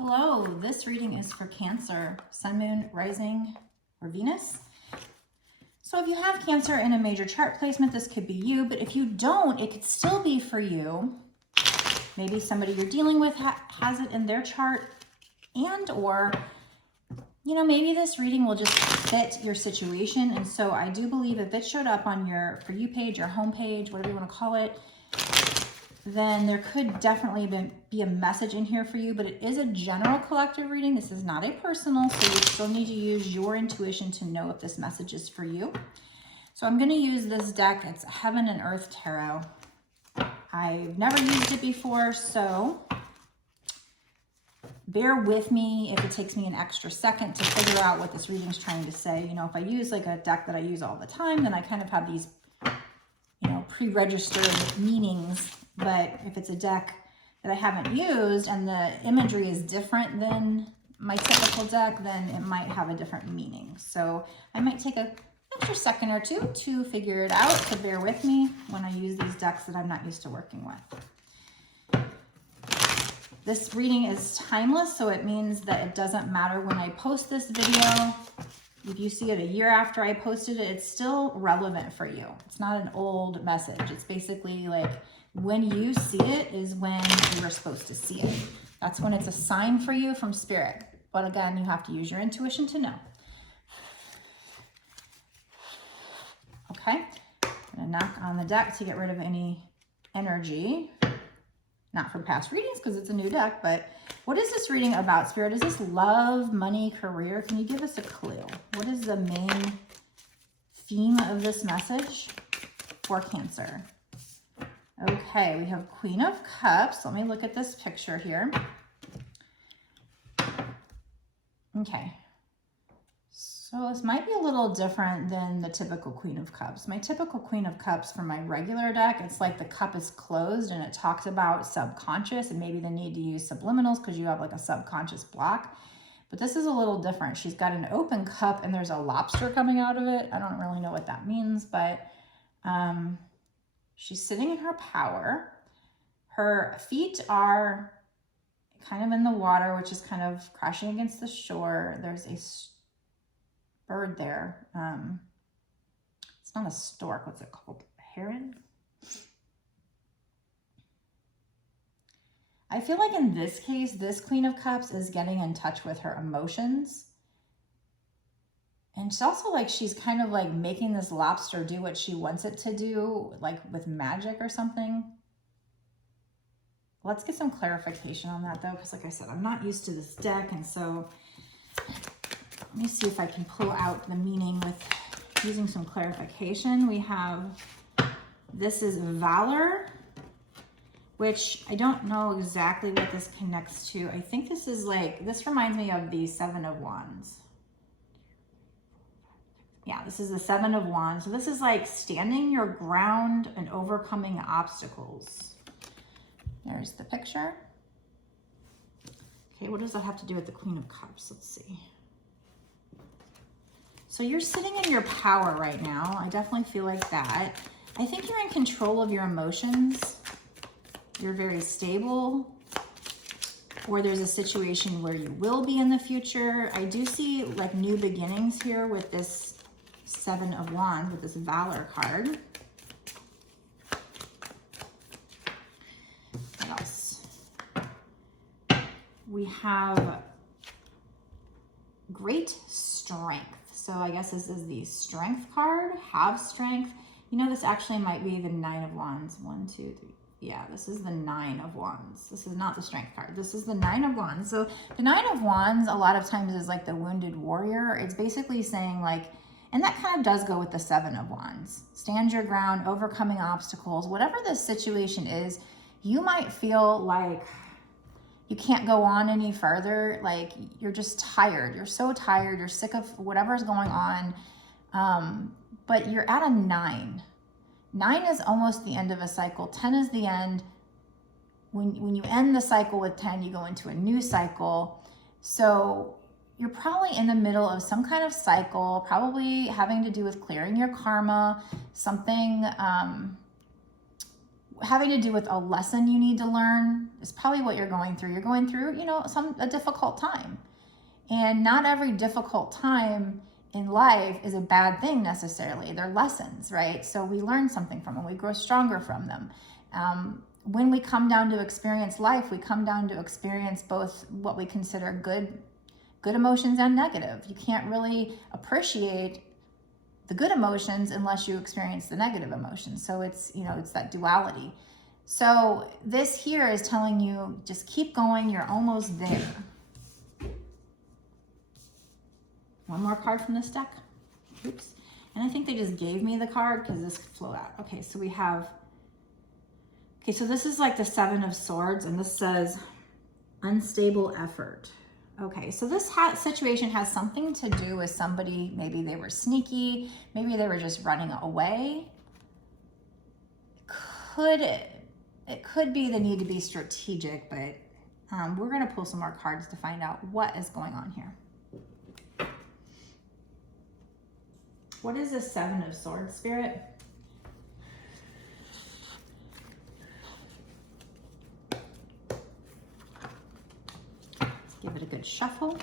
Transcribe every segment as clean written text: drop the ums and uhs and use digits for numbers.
Hello, this reading is for Cancer, Sun, Moon, Rising, or Venus. So if you have Cancer in a major chart placement, this could be you, but if you don't, it could still be for you. Maybe somebody you're dealing with has it in their chart, and or, you know, maybe this reading will just fit your situation. And so I do believe if it showed up on your For You page, your home page, whatever you want to call it, then there could definitely be a message in here for you, but it is a general collective reading. This is not a personal, so you still need to use your intuition to know if this message is for you. So I'm going to use this deck. It's Heaven and Earth Tarot. I've never used it before, so bear with me if it takes me an extra second to figure out what this reading is trying to say. You know, if I use like a deck that I use all the time, then I kind of have these, you know, pre-registered meanings. But if it's a deck that I haven't used and the imagery is different than my typical deck, then it might have a different meaning. So I might take an extra second or two to figure it out, so bear with me when I use these decks that I'm not used to working with. This reading is timeless, so it means that it doesn't matter when I post this video. If you see it a year after I posted it, it's still relevant for you. It's not an old message. It's basically like when you see it is when you were supposed to see it. That's when it's a sign for you from Spirit. But again, you have to use your intuition to know. Okay, I'm gonna knock on the deck to get rid of any energy. Not from past readings because it's a new deck, but what is this reading about, Spirit? Is this love, money, career? Can you give us a clue? What is the main theme of this message for Cancer? Okay, we have Queen of Cups. Let me look at this picture here. Okay. So this might be a little different than the typical Queen of Cups. My typical Queen of Cups for my regular deck, it's like the cup is closed and it talks about subconscious and maybe the need to use subliminals because you have like a subconscious block. But this is a little different. She's got an open cup and there's a lobster coming out of it. I don't really know what that means, but she's sitting in her power. Her feet are kind of in the water, which is kind of crashing against the shore. There's a bird there. It's not a stork. What's it called? A heron? I feel like in this case, this Queen of Cups is getting in touch with her emotions. And it's also like she's kind of like making this lobster do what she wants it to do, like with magic or something. Let's get some clarification on that though, because like I said, I'm not used to this deck. And so let me see if I can pull out the meaning with using some clarification. We have, this is Valor, which I don't know exactly what this connects to. I think this is like, this reminds me of the Seven of Wands. Yeah, this is the Seven of Wands. So this is like standing your ground and overcoming obstacles. There's the picture. Okay, what does that have to do with the Queen of Cups? Let's see. So you're sitting in your power right now. I definitely feel like that. I think you're in control of your emotions. You're very stable. Or there's a situation where you will be in the future. I do see like new beginnings here with this Seven of Wands, with this Valor card. What else? We have great strength. So I guess this is the Strength card. Have strength. You know, this actually might be the Nine of Wands. 1, 2, 3. Yeah, this is the Nine of Wands. This is not the Strength card. This is the Nine of Wands. So the Nine of Wands a lot of times is like the wounded warrior. It's basically saying like, and that kind of does go with the Seven of Wands. Stand your ground, overcoming obstacles. Whatever the situation is, you might feel like you can't go on any further. Like you're just tired. You're so tired. You're sick of whatever's going on. But you're at a 9. 9 is almost the end of a cycle. 10 is the end. When you end the cycle with 10, you go into a new cycle. So you're probably in the middle of some kind of cycle, probably having to do with clearing your karma, something having to do with a lesson you need to learn is probably what you're going through. You're going through, you know, a difficult time. And not every difficult time in life is a bad thing necessarily. They're lessons, right? So we learn something from them. We grow stronger from them. When we come down to experience life, we come down to experience both what we consider good emotions and negative. You can't really appreciate the good emotions unless you experience the negative emotions. So it's, you know, it's that duality. So this here is telling you, just keep going. You're almost there. One more card from this deck. Oops. And I think they just gave me the card because this flowed out. Okay, so we have, okay, so this is like the Seven of Swords, and this says unstable effort. Okay, so this situation has something to do with somebody, maybe they were sneaky, maybe they were just running away. It could be the need to be strategic, but we're gonna pull some more cards to find out what is going on here. What is the Seven of Swords, Spirit? Give it a good shuffle.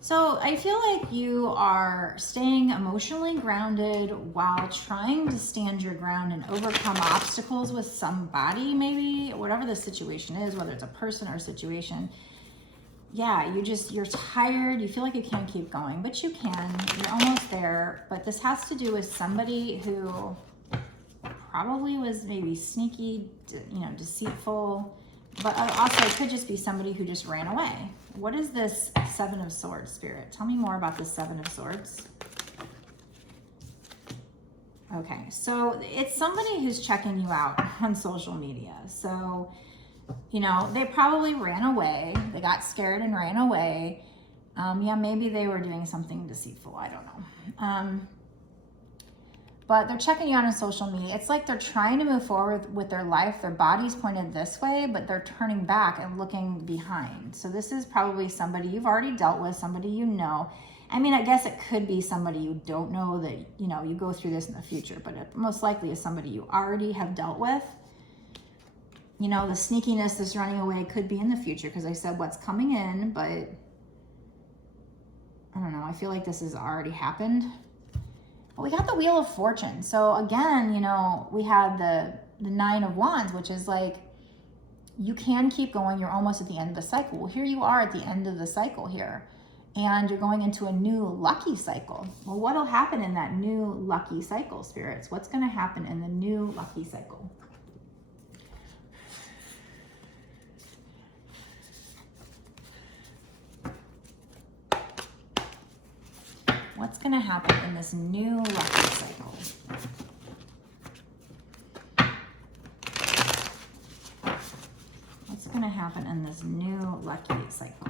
So I feel like you are staying emotionally grounded while trying to stand your ground and overcome obstacles with somebody, maybe, whatever the situation is, whether it's a person or a situation. Yeah, you're tired, you feel like you can't keep going, but you can, you're almost there. But this has to do with somebody who probably was maybe sneaky, you know, deceitful, but also it could just be somebody who just ran away. What is this Seven of Swords, Spirit? Tell me more about this Seven of Swords. Okay, so it's somebody who's checking you out on social media. So, you know, they probably ran away. They got scared and ran away. Yeah, maybe they were doing something deceitful. I don't know. But they're checking you out on social media. It's like they're trying to move forward with their life. Their body's pointed this way, but they're turning back and looking behind. So this is probably somebody you've already dealt with, somebody you know. I mean, I guess it could be somebody you don't know that, you know, you go through this in the future, but it most likely is somebody you already have dealt with. You know, the sneakiness, this running away could be in the future because I said what's coming in, but I don't know. I feel like this has already happened. But we got the Wheel of Fortune. So again, you know, we had the Nine of Wands, which is like, you can keep going. You're almost at the end of the cycle. Well, here you are at the end of the cycle here. And you're going into a new lucky cycle. Well, what'll happen in that new lucky cycle, spirits? What's going to happen in the new lucky cycle? What's going to happen in this new lucky cycle? What's going to happen in this new lucky cycle?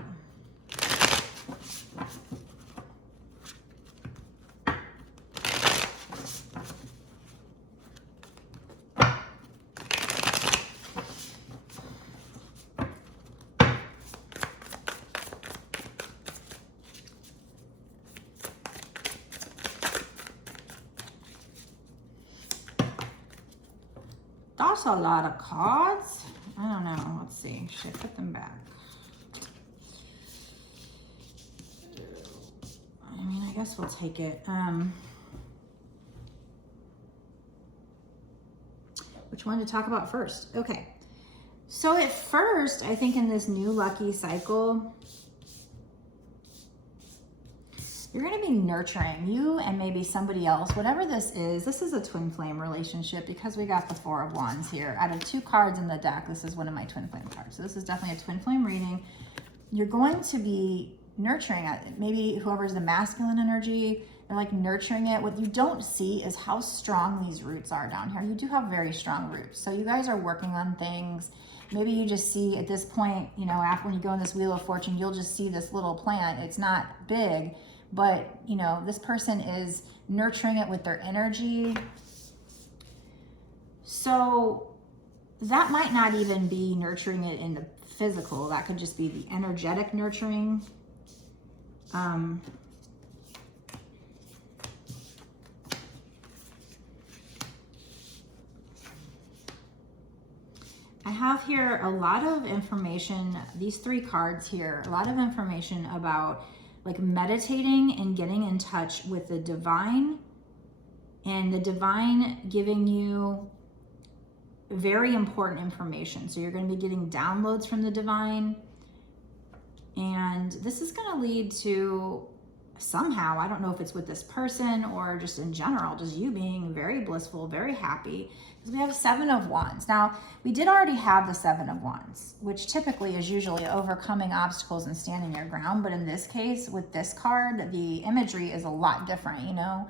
That's a lot of cards. I don't know. Let's see. Should I put them back? I mean, I guess we'll take it. Which one to talk about first? Okay. So at first, I think in this new lucky cycle, you're going to be nurturing you and maybe somebody else, whatever this is. This is a twin flame relationship because we got the Four of Wands here. Out of 2 cards in the deck, this is one of my twin flame cards. So this is definitely a twin flame reading. You're going to be nurturing it. Maybe whoever's the masculine energy, they're like nurturing it. What you don't see is how strong these roots are down here. You do have very strong roots. So you guys are working on things. Maybe you just see at this point, you know, after when you go in this Wheel of Fortune, you'll just see this little plant. It's not big. But, you know, this person is nurturing it with their energy. So that might not even be nurturing it in the physical. That could just be the energetic nurturing. I have here a lot of information, these 3 cards here, a lot of information about like meditating and getting in touch with the divine, and the divine giving you very important information. So you're going to be getting downloads from the divine, and this is going to lead to somehow, I don't know if it's with this person or just in general, just you being very blissful, very happy, because we have 7 of Wands. Now, we did already have the 7 of Wands, which typically is usually overcoming obstacles and standing your ground. But in this case, with this card, the imagery is a lot different, you know?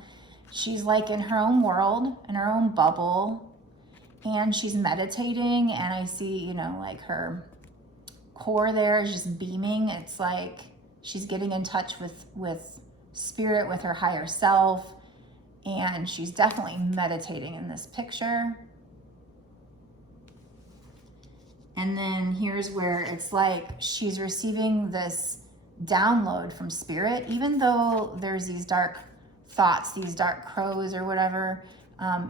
She's like in her own world, in her own bubble, and she's meditating, and I see, you know, like her core there is just beaming. It's like she's getting in touch with spirit, with her higher self, and she's definitely meditating in this picture. And then here's where it's like she's receiving this download from spirit, even though there's these dark thoughts, these dark crows or whatever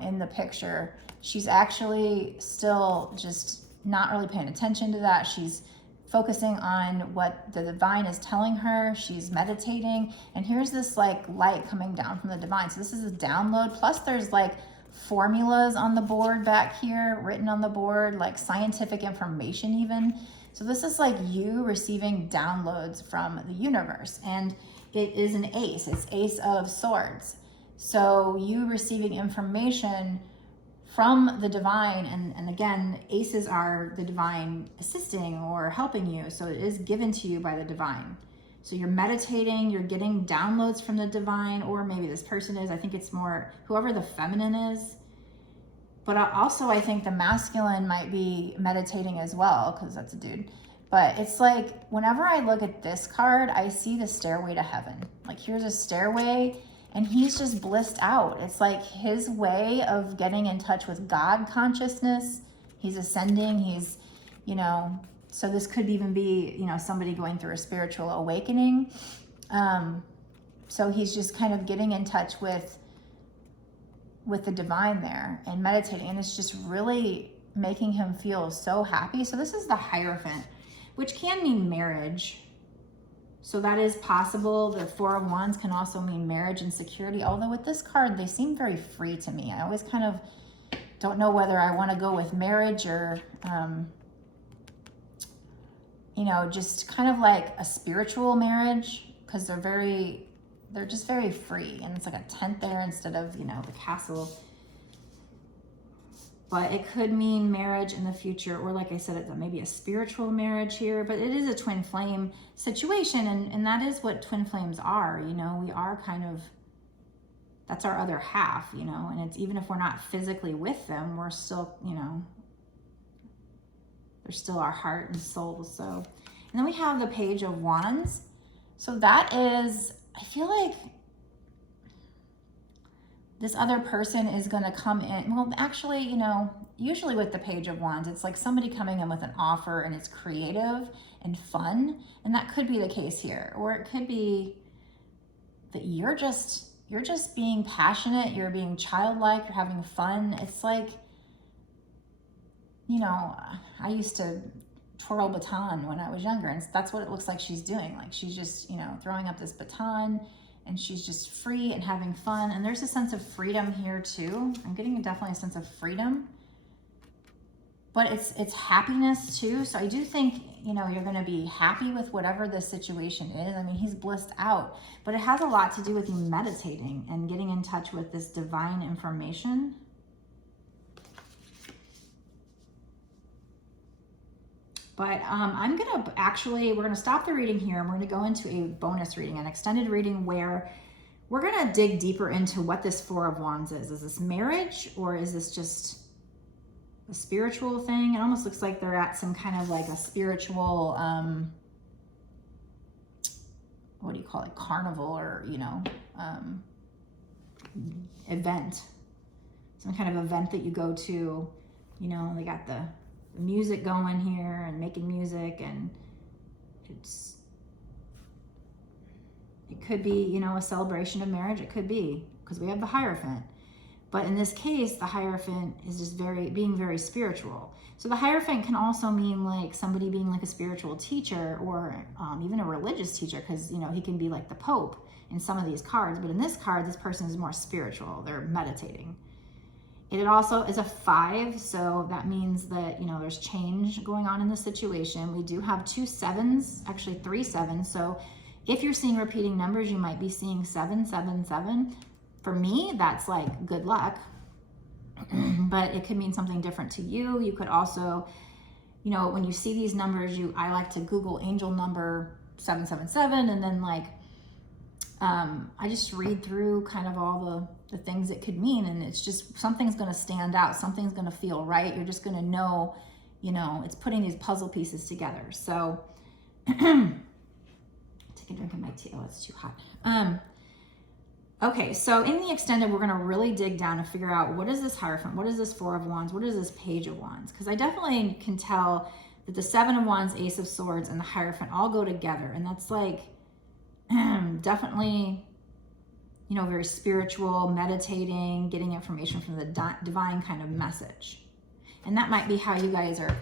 in the picture. She's actually still just not really paying attention to that. She's focusing on what the divine is telling her. She's meditating, and here's this like light coming down from the divine. So this is a download, plus there's like formulas on the board back here, written on the board, like scientific information even. So this is like you receiving downloads from the universe, and it is an ace. It's Ace of Swords. So you receiving information from the divine, and again, aces are the divine assisting or helping you, so it is given to you by the divine. So you're meditating, you're getting downloads from the divine, or maybe this person is, I think it's more whoever the feminine is. But also I think the masculine might be meditating as well, because that's a dude. But it's like, whenever I look at this card, I see the stairway to heaven. Like, here's a stairway, and he's just blissed out. It's like his way of getting in touch with God consciousness. He's ascending, he's, you know, so this could even be, you know, somebody going through a spiritual awakening. So he's just kind of getting in touch with the divine there and meditating. And it's just really making him feel so happy. So this is the Hierophant, which can mean marriage. So that is possible. The 4 of Wands can also mean marriage and security. Although with this card, they seem very free to me. I always kind of don't know whether I want to go with marriage or, you know, just kind of like a spiritual marriage, because they're just very free. And it's like a tent there instead of, you know, the castle. But it could mean marriage in the future, or like I said, it's maybe a spiritual marriage here, but it is a twin flame situation, and that is what twin flames are, you know. We are kind of, that's our other half, you know, and it's, even if we're not physically with them, we're still, you know, they're still our heart and soul. So, and then we have the Page of Wands. So that is, I feel like this other person is going to come in. Well, actually, you know, usually with the Page of Wands, it's like somebody coming in with an offer, and it's creative and fun. And that could be the case here. Or it could be that you're just being passionate, you're being childlike, you're having fun. It's like, you know, I used to twirl baton when I was younger, and that's what it looks like she's doing. Like, she's just, you know, throwing up this baton, and she's just free and having fun. And there's a sense of freedom here too. I'm getting definitely a sense of freedom, but it's happiness too. So I do think, you know, you're going to be happy with whatever this situation is. I mean, he's blissed out, but it has a lot to do with you meditating and getting in touch with this divine information. But I'm going to actually, we're going to stop the reading here, and we're going to go into a bonus reading, an extended reading, where we're going to dig deeper into what this 4 of Wands is. Is this marriage, or is this just a spiritual thing? It almost looks like they're at some kind of like a spiritual, what do you call it, carnival, or, you know, event. Some kind of event that you go to, you know, they got the music going here and making music, and it could be, you know, a celebration of marriage. It could be, because we have the Hierophant. But in this case, the Hierophant is just being very spiritual. So the Hierophant can also mean like somebody being like a spiritual teacher, or even a religious teacher, because, you know, he can be like the Pope in some of these cards. But in this card, this person is more spiritual. They're meditating. It also is a 5, so that means that, you know, there's change going on in the situation. We do have 2 7s, actually 3 7s. So if you're seeing repeating numbers, you might be seeing 7 7 7. For me, that's like good luck, but it could mean something different to you. You could also, you know, when you see these numbers, I like to Google angel number 777, and then like, I just read through kind of all the things it could mean, and it's just, something's going to stand out. Something's going to feel right. You're just going to know, you know, it's putting these puzzle pieces together. So take a drink of my tea. Oh, it's too hot. Okay, so in the extended, we're going to really dig down and figure out, what is this Hierophant? What is this 4 of Wands? What is this Page of Wands? Because I definitely can tell that the 7 of Wands, Ace of Swords, and the Hierophant all go together. And that's like, definitely, you know, very spiritual, meditating, getting information from the divine kind of message. And that might be how you guys are,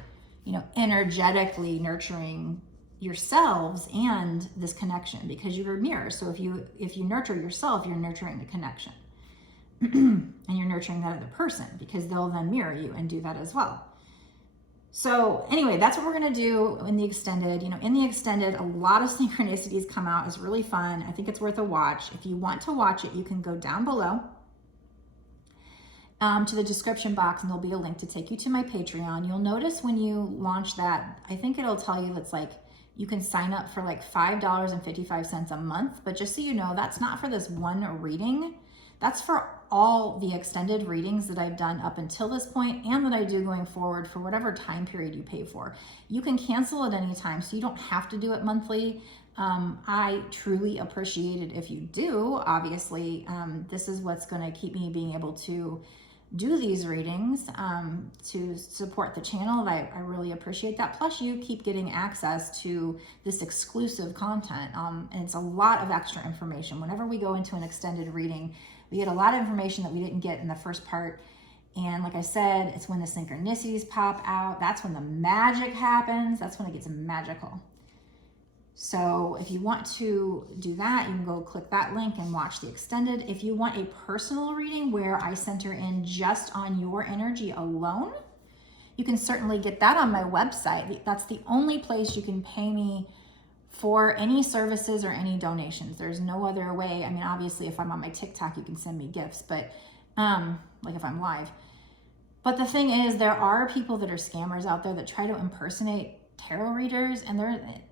you know, energetically nurturing yourselves and this connection, because you're mirrors. So if you nurture yourself, you're nurturing the connection. And you're nurturing that other person, because they'll then mirror you and do that as well. So anyway, that's what we're going to do in the extended. You know, in the extended, a lot of synchronicities come out. It's really fun. I think it's worth a watch. If you want to watch it, you can go down below to the description box, and there'll be a link to take you to my Patreon. You'll notice when you launch that, I think it'll tell you it's like, you can sign up for like $5.55 a month. But just so you know, that's not for this one reading. That's for all the extended readings that I've done up until this point, and that I do going forward for whatever time period you pay for. You can cancel at any time, so you don't have to do it monthly. I truly appreciate it if you do. Obviously, this is what's going to keep me being able to do these readings, to support the channel. I really appreciate that. Plus, you keep getting access to this exclusive content, and it's a lot of extra information. Whenever we go into an extended reading, we get a lot of information that we didn't get in the first part. And like I said, it's when the synchronicities pop out. That's when the magic happens. That's when it gets magical. So if you want to do that, you can go click that link and watch the extended. If you want a personal reading where I center in just on your energy alone, you can certainly get that on my website. That's the only place you can pay me for any services or any donations. There's no other way. I mean, obviously, if I'm on my TikTok, you can send me gifts, but like if I'm live. But the thing is, there are people that are scammers out there that try to impersonate tarot readers, and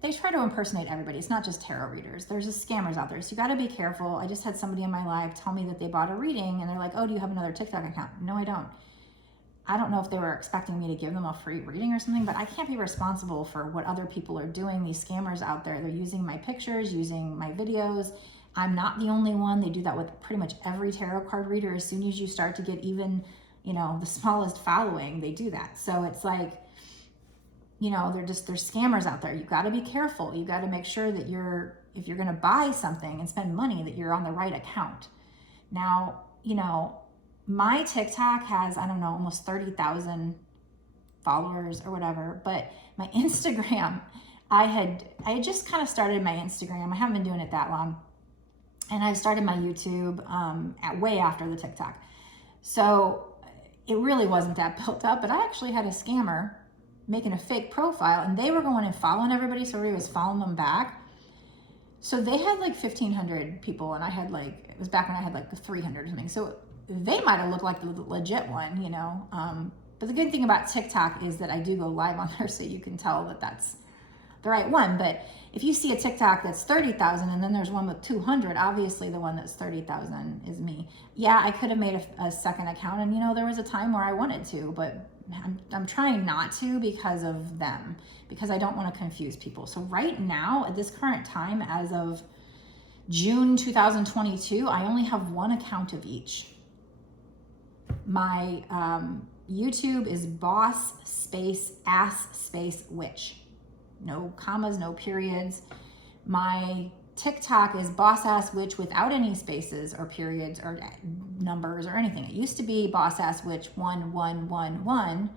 they try to impersonate everybody. It's not just tarot readers. There's just scammers out there, so you got to be careful. I just had somebody in my live tell me that they bought a reading, and they're like, oh, do you have another TikTok account? No, I don't. I don't know if they were expecting me to give them a free reading or something, but I can't be responsible for what other people are doing. These scammers out there, they're using my pictures, using my videos. I'm not the only one. They do that with pretty much every tarot card reader. As soon as you start to get even, you know, the smallest following, they do that. So it's like, you know, there's scammers out there. You got to be careful. You got to make sure that if you're going to buy something and spend money, that you're on the right account. Now, you know, my TikTok has, I don't know, almost 30,000 followers or whatever, but my Instagram, I had just kind of started my Instagram. I haven't been doing it that long. And I started my YouTube way after the TikTok. So it really wasn't that built up, but I actually had a scammer making a fake profile, and they were going and following everybody, so everybody was following them back. So they had like 1,500 people, and I had like, it was back when I had like 300 or something. So they might have looked like the legit one, you know. But the good thing about TikTok is that I do go live on there, so you can tell that that's the right one. But if you see a TikTok that's 30,000 and then there's one with 200, obviously the one that's 30,000 is me. Yeah, I could have made a second account, and you know, there was a time where I wanted to, but I'm trying not to because of them, because I don't want to confuse people. So right now, at this current time, as of June 2022, I only have one account of each. My YouTube is boss space ass space witch. No commas, no periods. My TikTok is boss ass witch without any spaces or periods or numbers or anything. It used to be boss ass witch 1111,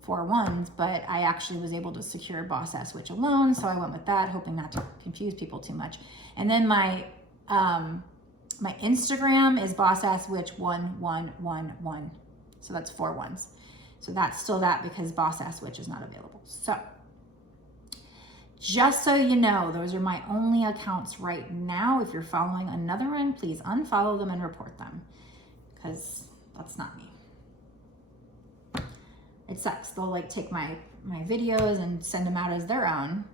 4 ones, but I actually was able to secure boss ass witch alone, so I went with that, hoping not to confuse people too much. And then my Instagram is boss ass witch 1111, so that's 4 ones. So that's still that because boss ass witch is not available. So just so you know, those are my only accounts right now. If you're following another one, please unfollow them and report them, because that's not me. It sucks. They'll like take my videos and send them out as their own.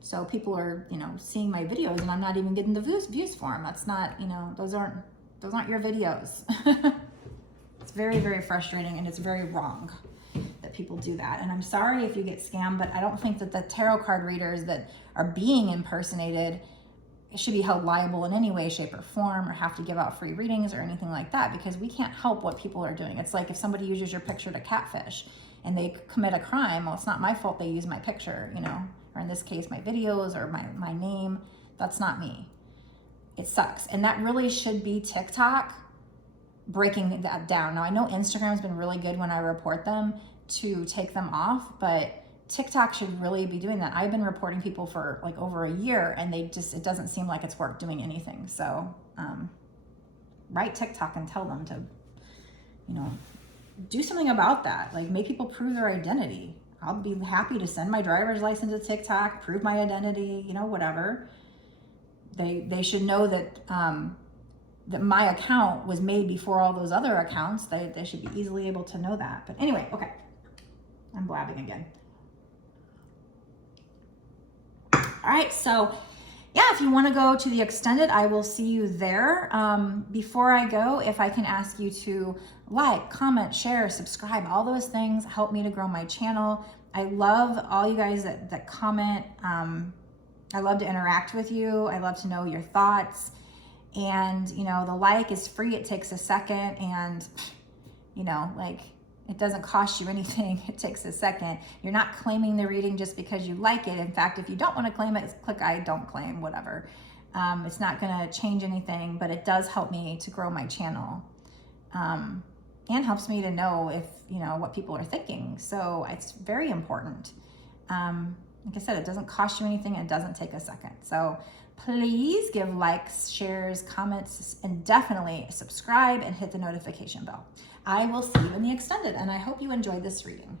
So people are, you know, seeing my videos and I'm not even getting the views for them. That's not, you know, those aren't your videos. It's very, very frustrating, and it's very wrong that people do that. And I'm sorry if you get scammed, but I don't think that the tarot card readers that are being impersonated should be held liable in any way, shape, or form, or have to give out free readings or anything like that, because we can't help what people are doing. It's like if somebody uses your picture to catfish and they commit a crime, well, it's not my fault they use my picture, you know, or in this case, my videos or my name. That's not me. It sucks. And that really should be TikTok breaking that down. Now, I know Instagram's been really good when I report them to take them off, but TikTok should really be doing that. I've been reporting people for like over a year, and it doesn't seem like it's worth doing anything. So write TikTok and tell them to, you know, do something about that. Like, make people prove their identity. I'll be happy to send my driver's license to TikTok, prove my identity, you know, whatever. They should know that that my account was made before all those other accounts. They should be easily able to know that. But anyway, okay, I'm blabbing again. All right, so yeah, if you want to go to the extended, I will see you there. Before I go, if I can ask you to like, comment, share, subscribe, all those things help me to grow my channel. I love all you guys that comment. I love to interact with you. I love to know your thoughts. And, you know, the like is free. It takes a second, and, you know, like, it doesn't cost you anything. It takes a second. You're not claiming the reading just because you like it. In fact, if you don't want to claim it, click I don't claim, whatever. It's not going to change anything, but it does help me to grow my channel. And helps me to know if, you know, what people are thinking. So it's very important. Like I said, it doesn't cost you anything. It doesn't take a second. So please give likes, shares, comments, and definitely subscribe and hit the notification bell. I will see you in the extended, and I hope you enjoyed this reading.